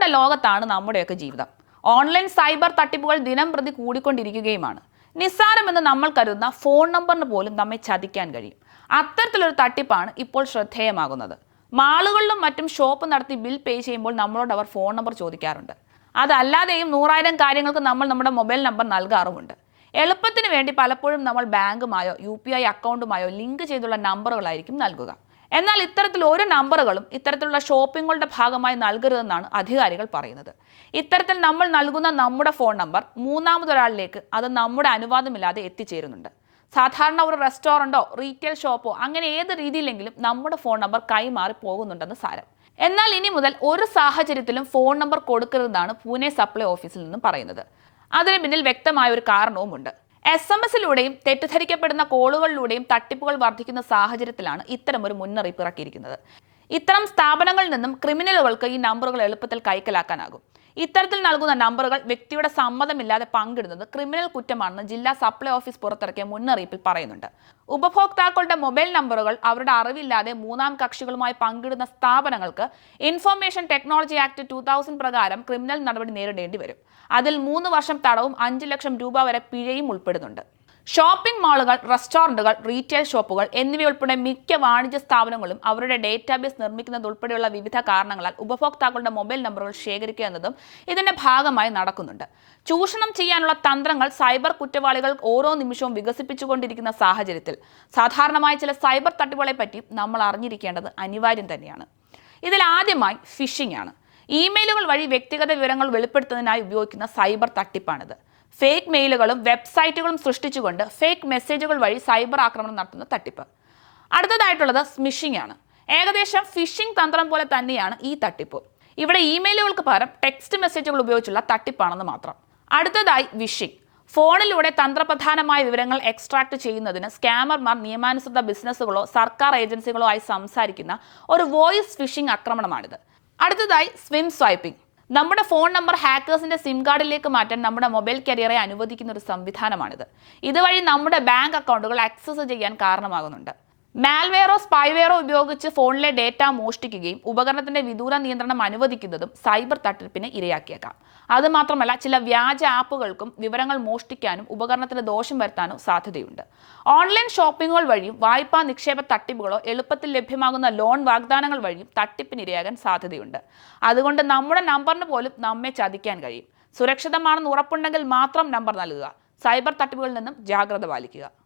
നമ്പറുകളുടെ ലോകത്താണ് നമ്മുടെയൊക്കെ ജീവിതം. ഓൺലൈൻ സൈബർ തട്ടിപ്പുകൾ ദിനം പ്രതി കൂടിക്കൊണ്ടിരിക്കുകയുമാണ് നിസ്സാരമെന്ന് നമ്മൾ കരുതുന്ന ഫോൺ നമ്പറിന് പോലും നമ്മെ ചതിക്കാൻ കഴിയും. അത്തരത്തിലൊരു തട്ടിപ്പാണ് ഇപ്പോൾ ശ്രദ്ധേയമാകുന്നത്. മാളുകളിലും മറ്റും ഷോപ്പ് നടത്തി ബിൽ പേ ചെയ്യുമ്പോൾ നമ്മളോട് അവർ ഫോൺ നമ്പർ ചോദിക്കാറുണ്ട്. അതല്ലാതെയും നൂറായിരം കാര്യങ്ങൾക്ക് നമ്മൾ നമ്മുടെ മൊബൈൽ നമ്പർ നൽകാറുമുണ്ട്. എളുപ്പത്തിന് വേണ്ടി പലപ്പോഴും നമ്മൾ ബാങ്കുമായോ യു പി ഐ അക്കൗണ്ടുമായോ ലിങ്ക് ചെയ്തുള്ള നമ്പറുകളായിരിക്കും നൽകുക. എന്നാൽ ഇത്തരത്തിൽ ഒരു നമ്പറുകളും ഇത്തരത്തിലുള്ള ഷോപ്പിങ്ങുകളുടെ ഭാഗമായി നൽകരുതെന്നാണ് അധികാരികൾ പറയുന്നത്. ഇത്തരത്തിൽ നമ്മൾ നൽകുന്ന നമ്മുടെ ഫോൺ നമ്പർ മൂന്നാമതൊരാളിലേക്ക് അത് നമ്മുടെ അനുവാദമില്ലാതെ എത്തിച്ചേരുന്നുണ്ട്. സാധാരണ ഒരു റെസ്റ്റോറന്റോ റീറ്റെയിൽ ഷോപ്പോ അങ്ങനെ ഏത് രീതിയിലെങ്കിലും നമ്മുടെ ഫോൺ നമ്പർ കൈമാറി പോകുന്നുണ്ടെന്ന് സാരം. എന്നാൽ ഇനി മുതൽ ഒരു സാഹചര്യത്തിലും ഫോൺ നമ്പർ കൊടുക്കരുതെന്നാണ് പൂനെ സപ്ലൈ ഓഫീസിൽ നിന്നും പറയുന്നത്. അതിന് പിന്നിൽ വ്യക്തമായ ഒരു കാരണവുമുണ്ട്. എസ് എം എസിലൂടെയും തെറ്റിദ്ധരിക്കപ്പെടുന്ന കോളുകളിലൂടെയും തട്ടിപ്പുകൾ വർദ്ധിക്കുന്ന സാഹചര്യത്തിലാണ് ഒരു മുന്നറിയിപ്പ് ഇറക്കിയിരിക്കുന്നത്. ഇത്തരം സ്ഥാപനങ്ങളിൽ നിന്നും ക്രിമിനലുകൾക്ക് ഈ നമ്പറുകൾ എളുപ്പത്തിൽ കൈക്കലാക്കാനാകും. ഇത്തരത്തിൽ നൽകുന്ന നമ്പറുകൾ വ്യക്തിയുടെ സമ്മതമില്ലാതെ പങ്കിടുന്നത് ക്രിമിനൽ കുറ്റമാണെന്ന് ജില്ലാ സപ്ലൈ ഓഫീസ് പുറത്തിറക്കിയ മുന്നറിയിപ്പിൽ പറയുന്നുണ്ട്. ഉപഭോക്താക്കളുടെ മൊബൈൽ നമ്പറുകൾ അവരുടെ അറിവില്ലാതെ മൂന്നാം കക്ഷികളുമായി പങ്കിടുന്ന സ്ഥാപനങ്ങൾക്ക് information technology act two thousand പ്രകാരം ക്രിമിനൽ നടപടി നേരിടേണ്ടി വരും. അതിൽ മൂന്ന് വർഷം തടവും അഞ്ച് ലക്ഷം രൂപ വരെ പിഴയും ഉൾപ്പെടുന്നുണ്ട്. ഷോപ്പിംഗ് മാളുകൾ റെസ്റ്റോറന്റുകൾ റീറ്റെയിൽ ഷോപ്പുകൾ എന്നിവയുൾപ്പെടെ മിക്ക വാണിജ്യ സ്ഥാപനങ്ങളും അവരുടെ ഡേറ്റാബേസ് നിർമ്മിക്കുന്നത് ഉൾപ്പെടെയുള്ള വിവിധ കാരണങ്ങളാൽ ഉപഭോക്താക്കളുടെ മൊബൈൽ നമ്പറുകൾ ശേഖരിക്കുക എന്നതും ഇതിന്റെ ഭാഗമായി നടക്കുന്നുണ്ട്. ചൂഷണം ചെയ്യാനുള്ള തന്ത്രങ്ങൾ സൈബർ കുറ്റവാളികൾ ഓരോ നിമിഷവും വികസിപ്പിച്ചുകൊണ്ടിരിക്കുന്ന സാഹചര്യത്തിൽ സാധാരണമായ ചില സൈബർ തട്ടിപ്പുകളെ പറ്റി നമ്മൾ അറിഞ്ഞിരിക്കേണ്ടത് അനിവാര്യം തന്നെയാണ്. ഇതിൽ ആദ്യമായി ഫിഷിംഗ് ആണ്. ഇമെയിലുകൾ വഴി വ്യക്തിഗത വിവരങ്ങൾ വെളിപ്പെടുത്തുന്നതിനായി ഉപയോഗിക്കുന്ന സൈബർ തട്ടിപ്പാണിത്. ഫേക്ക് മെയിലുകളും വെബ്സൈറ്റുകളും സൃഷ്ടിച്ചുകൊണ്ട് ഫേക്ക് മെസ്സേജുകൾ വഴി സൈബർ ആക്രമണം നടത്തുന്ന തട്ടിപ്പ്. അടുത്തതായിട്ടുള്ളത് സ്മിഷിംഗ് ആണ്. ഏകദേശം ഫിഷിംഗ് തന്ത്രം പോലെ തന്നെയാണ് ഈ തട്ടിപ്പ്. ഇവിടെ ഇമെയിലുകൾക്ക് പകരം ടെക്സ്റ്റ് മെസ്സേജുകൾ ഉപയോഗിച്ചുള്ള തട്ടിപ്പാണെന്ന് മാത്രം. അടുത്തതായി വിഷിംഗ് ഫോണിലൂടെ തന്ത്രപ്രധാനമായ വിവരങ്ങൾ എക്സ്ട്രാക്ട് ചെയ്യുന്നതിന് സ്കാമർമാർ നിയമാനുസൃത ബിസിനസ്സുകളോ സർക്കാർ ഏജൻസികളോ ആയി സംസാരിക്കുന്ന ഒരു വോയിസ് ഫിഷിംഗ് ആക്രമണമാണിത്. അടുത്തതായി സ്വിം സ്വൈപ്പിംഗ് നമ്മുടെ ഫോൺ നമ്പർ ഹാക്കേഴ്സിന്റെ സിം കാർഡിലേക്ക് മാറ്റാൻ നമ്മുടെ മൊബൈൽ കരിയറെ അനുവദിക്കുന്ന ഒരു സംവിധാനമാണിത്. ഇതുവഴി നമ്മുടെ ബാങ്ക് അക്കൗണ്ടുകൾ ആക്സസ് ചെയ്യാൻ കാരണമാകുന്നുണ്ട്. മാൽവെയറോ സ്പൈവെയറോ ഉപയോഗിച്ച് ഫോണിലെ ഡേറ്റ മോഷ്ടിക്കുകയും ഉപകരണത്തിന്റെ വിദൂര നിയന്ത്രണം അനുവദിക്കുന്നതും സൈബർ തട്ടിപ്പിന് ഇരയാക്കിയേക്കാം. അതുമാത്രമല്ല ചില വ്യാജ ആപ്പുകൾക്കും വിവരങ്ങൾ മോഷ്ടിക്കാനും ഉപകരണത്തിന് ദോഷം വരുത്താനും സാധ്യതയുണ്ട്. ഓൺലൈൻ ഷോപ്പിംഗുകൾ വഴിയും വായ്പാ നിക്ഷേപ തട്ടിപ്പുകളോ എളുപ്പത്തിൽ ലഭ്യമാകുന്ന ലോൺ വാഗ്ദാനങ്ങൾ വഴിയും തട്ടിപ്പിന് ഇരയാകാൻ സാധ്യതയുണ്ട്. അതുകൊണ്ട് നമ്മുടെ നമ്പറിന് പോലും നമ്മെ ചതിക്കാൻ കഴിയും. സുരക്ഷിതമാണെന്ന് ഉറപ്പുണ്ടെങ്കിൽ മാത്രം നമ്പർ നൽകുക. സൈബർ തട്ടിപ്പുകളിൽ നിന്നും ജാഗ്രത പാലിക്കുക.